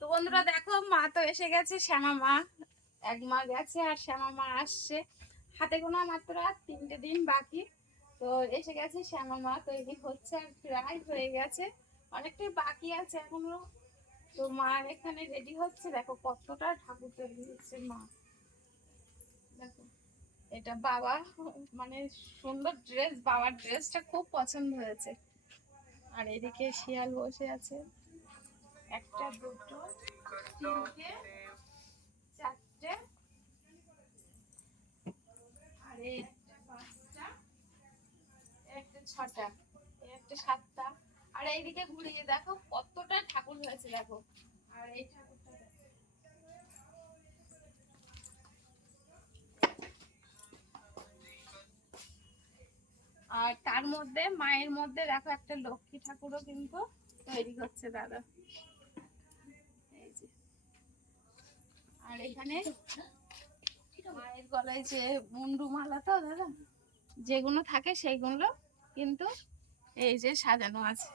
তো বন্ধুরা দেখো, মা তো এসে গেছে, শ্যামা মা। এক মা গেছে আর শ্যামা মা আসছে। হাতে গোনা মাত্র আর 3টে দিন বাকি। তো এসে গেছে শ্যামা মা, তৈরি হচ্ছে আর প্রায় হয়ে গেছে, অনেকটাই বাকি আছে এখনো। তো মা এখানে রেডি হচ্ছে, দেখো কতটা ঠাকুর তৈরি হচ্ছে মা। দেখো এটা বাবা, মানে সুন্দর ড্রেস, বাবার ড্রেসটা খুব পছন্দ হয়েছে। আর এদিকে শিয়াল বসে আছে, একটা দুটো তিনটে চারটে, আর এই একটা পাঁচটা, একটা ছটা, এই একটা সাতটা। আর এইদিকে ঘুরিয়ে দেখো কতটা ঠাকুর হয়েছে, দেখো। আর এই ঠাকুরটা দেখো। আর তার মধ্যে মায়ের মধ্যে দেখো একটা লক্ষ্মী ঠাকুরও কিন্তু তৈরি করছে দাদা, এই যে। আর এখানে মায়ের গলায় যে মুন্ডু মালা, তো দাদা যেগুলো থাকে সেইগুলো কিন্তু এই যে সাজানো আছে।